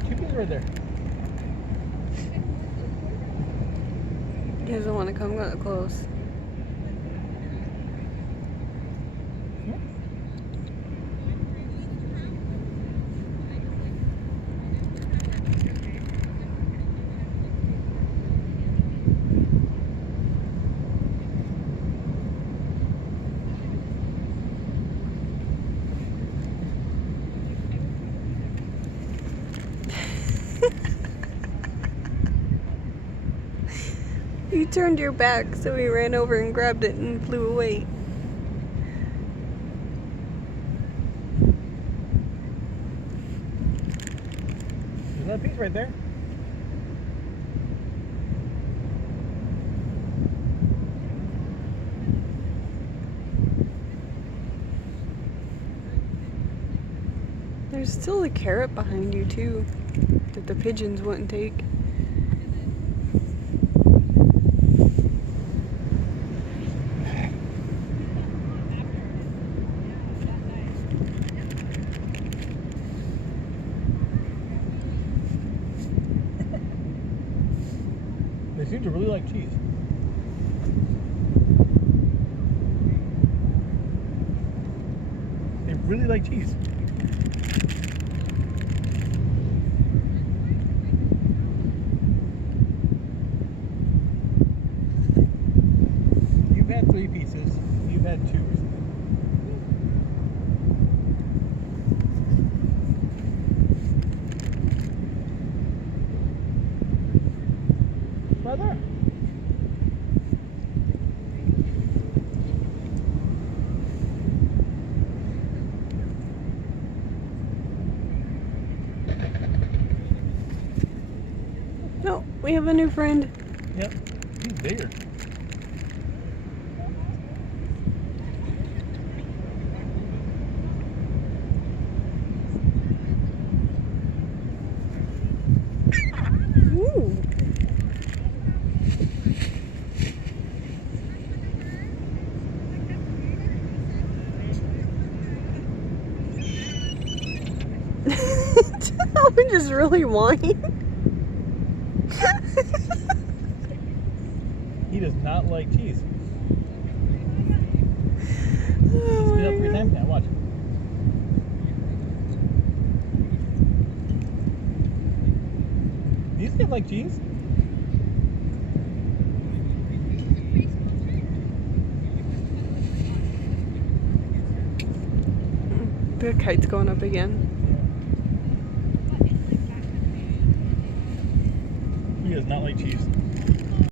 got two pizzas right there. He doesn't want to come that close. You turned your back, so he ran over and grabbed it and flew away. There's another piece right there. There's still a carrot behind you too, that the pigeons wouldn't take. They seem to really like cheese. They really like cheese. You've had 3 pieces. You've had 2. Right there. No, we have a new friend. Yep, he's bigger. Ooh. I'm just really whining. He does not like cheese. Oh Spit up 3 times now, watch. These guys like cheese. The kite's going up again. He does not like cheese.